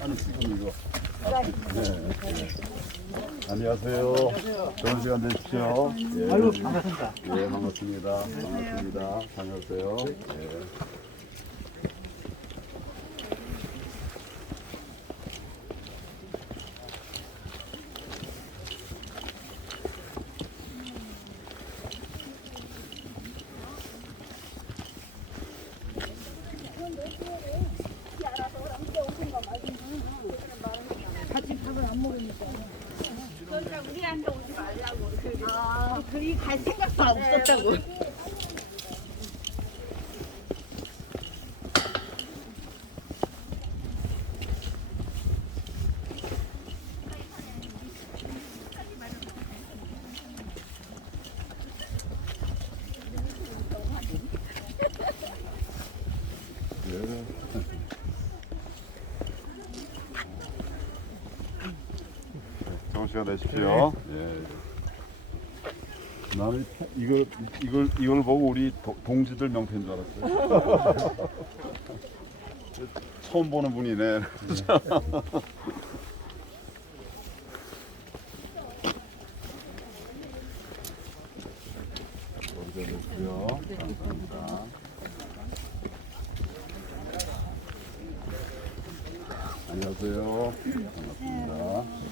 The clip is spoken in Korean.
아니 이거. 네. 네. 안녕하세요. 좋은 시간 되십시오. 예. 아유 반갑습니다. 예, 반갑습니다. 반갑습니다. 다녀오세요. 예. 우리한테 오지 말라고. 아, 그리 갈 생각도 없었다고. 예. 좋은 시간 되십시오. 예. 나는 이걸 이걸 이걸 보고 우리 도- 동지들 명패인 줄 알았어요. 처음 보는 분이네. 감사합니다. 안녕하세요. 반갑습니다.